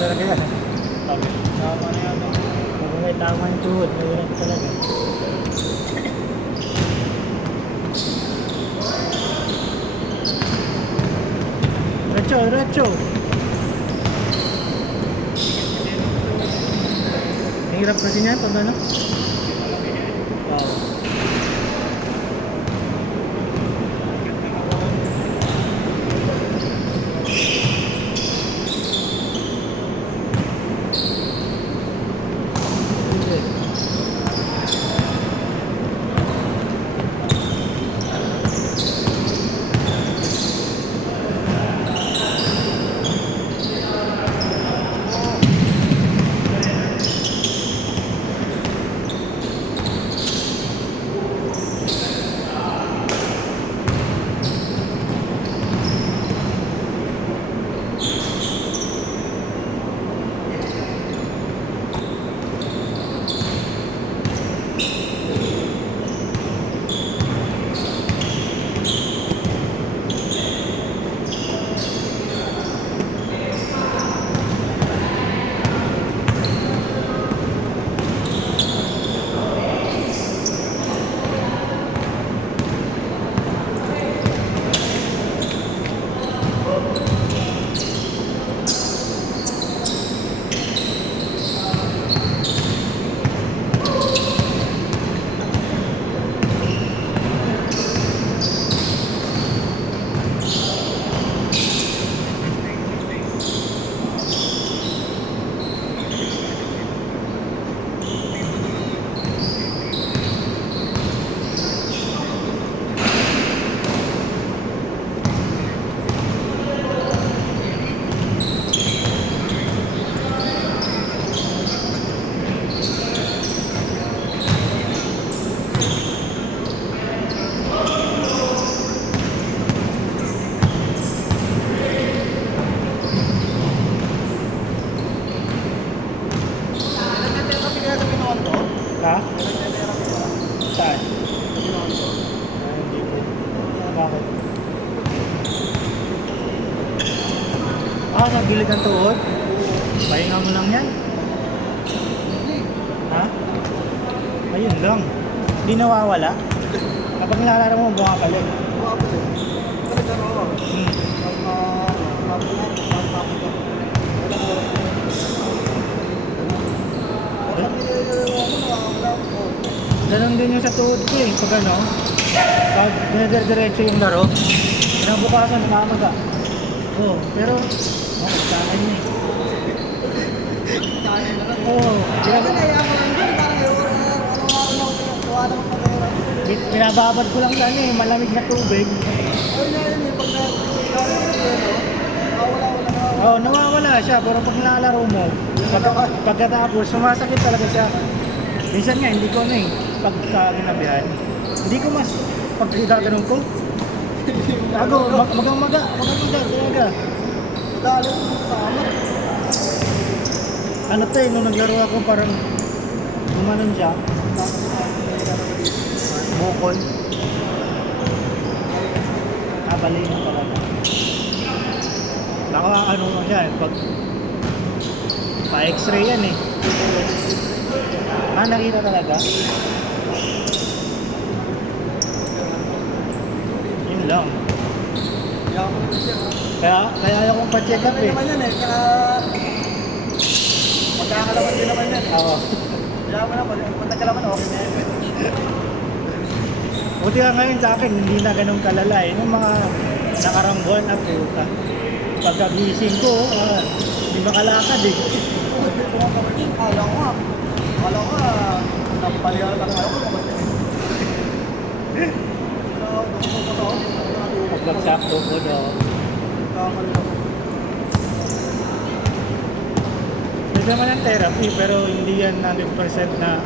talaga yan. Sabi, tama na yan. Kung may tama yung tuhod, mahirap talaga. Retso, retso. Mahirap kasi niyan pag ano. Wow. Ha? Saan? Hindi ko. Bakit? Nagbilid ng tuhod? Pahinga mo lang yan? Ha? Ayun lang. Hindi nawawala? Kapag nilalaro mo, bumabalik. Ganon din yung sa tuhod ko eh. Pag ano, pag dinadiretso yung laro, pinabukasan, namamaga. Oo, pero, sa akin yun eh. Oo, pinababad ko lang sana eh, malamig na tubig. Oo, nawawala siya, pero pag nalalaro mo, pagkatapos, sumasakit talaga siya. Minsan nga, hindi ko pagkaginabihan. Hindi ko pag gaganon ko. Magang-maga talaga. Dali mo sa amin. Ano to nung naglaro ako parang gumanon siya. Bukol. Balay mo talaga. Baka ano mo siya, pag pa-x-ray yan eh. Nakita talaga. Yun lang. Kaya ayaw kong pa-check up eh. Naman yan eh, kaya magkakalaman din naman yan. Oo. Kaya mo naman, kung nagkalaman okay na yan. Buti nga ngayon sa akin, hindi na ganun kalala eh. Yung mga nakarang buwan na puta. Pagkagising ko, hindi makalakad eh. Kala ko napalihan lang ako. Pagbagsak ko daw. Ito naman ang therapy, pero hindi yan 100% na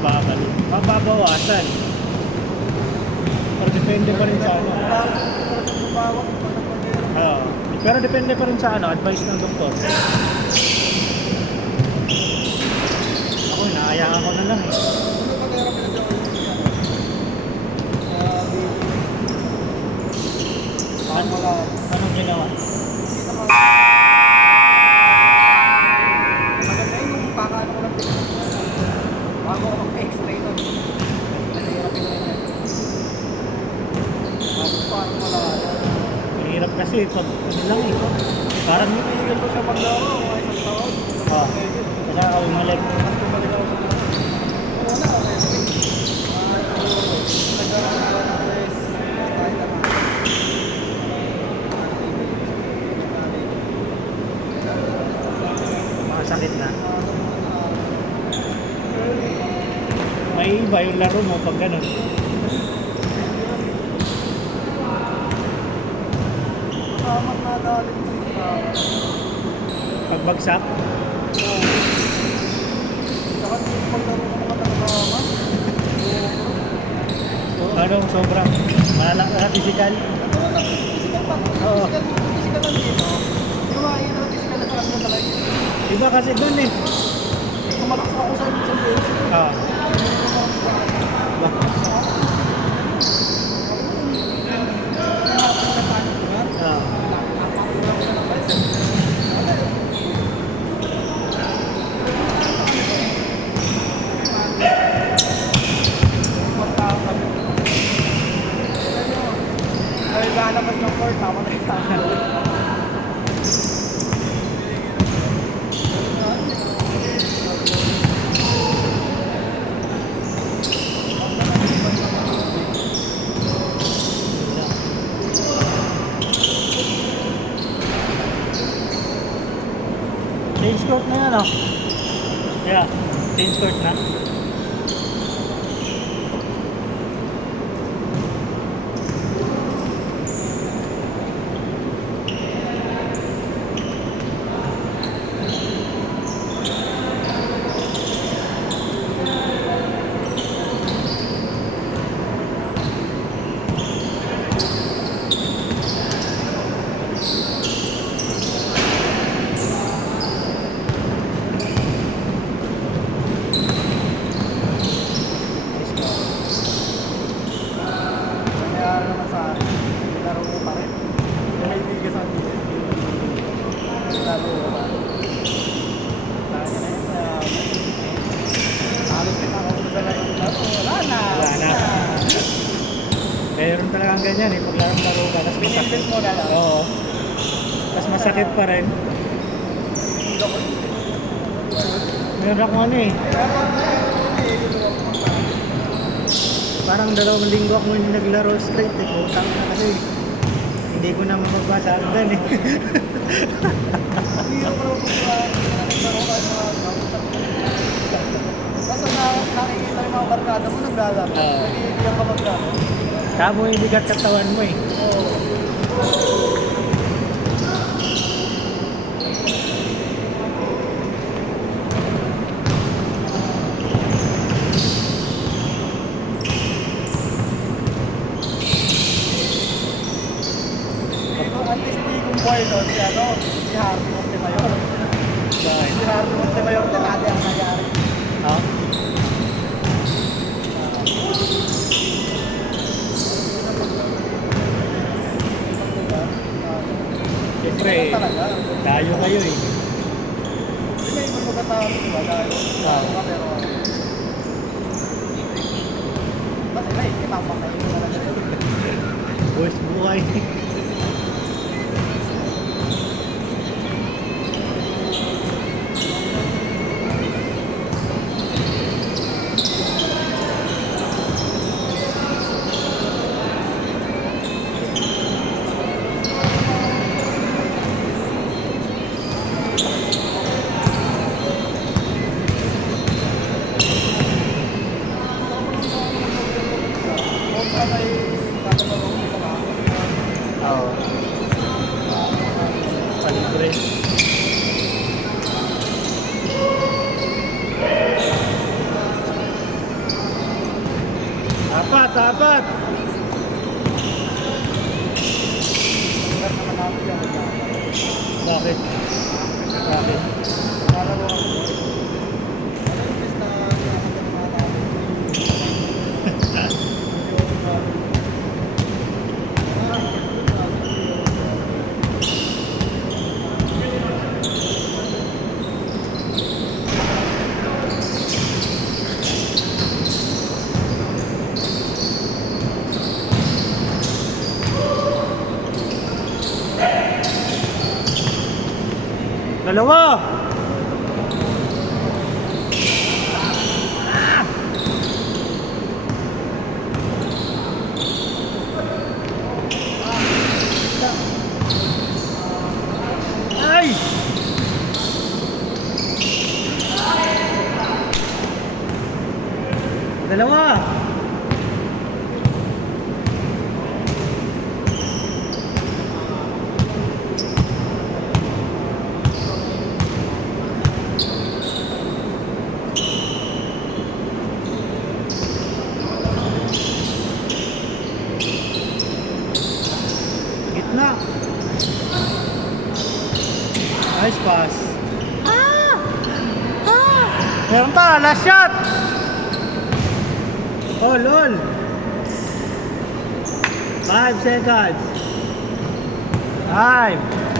babalik. Mababawasan. Pero depende pa rin sa ano. Pero depende pa rin sa ano, advice ng doktor. Ako, inaayaan ko na lang eh. Anong ginawa? Parang, Tumigil ko siya maglaro, mga isang taon. oh, kasi ako umalik. Tapos bumalik ako sa mga. Wala, okay. Nagkaroon ako ng stress. Kahit naman. Makasakit na. May iba yung laro mo pag ganun. Tama na galing sa Pagbagsak, saka yung paglaro ko mga talaga. ano, sobrang malala na physical. Physical pa. Oo. Physical lang dito. Yung mga inang physical na talaga talaga. Iba kasi dun eh. Sumalaksa ako sa isang beses. Ah. Ah. Ay, lalabas ng court, tama na yung tama. Change court na yan ah. Yeah, change court na. Kaya naman sa akin, laro ko pa rin. Yung may bigas ang bigas. Laro ko pa rin. Kaya na yun, halos pinakakulo sa laro. Wala na. Wala na. Meron talagang ganyan eh. Pag laro ka, tapos masakit. Pinindot mo na lang. Oo. Tapos masakit pa rin. Meron ako ano eh. Parang 2 linggo ako hindi naglaro straight eh. Utang na kasi hindi ko na mababasa agdan eh. Hindi ako laro kahit mga basta nakikita yung mga barkada mo naglalaro. Oo. Nag-iiyak ka maglaro. Tamo yung bigat katawan mo eh. Oo. Dito, at least di kong boy doon si ano, si Harvey Montemayor. Bakit? Si Harvey Montemayor din, ate ang nangyari. Ha? Siyempre, Talaga. tayo kayo eh. Hindi may ibang magkatao, diba? Dahil tao ka, pero ba't sila eh, kitambak na yun talaga yun. Boys buhay. Kung saan ay tatanong ko sa mga Oo. Palibre. Apat! lugar naman natin yan. Bakit? Bakit? Para mo ako. Ano yung best na nakakita ng mga tao? Dalawa. Ay! Dalawa. Gitna. Nice pass. Meron pa, last shot. Oh, lol. 5 seconds. 5.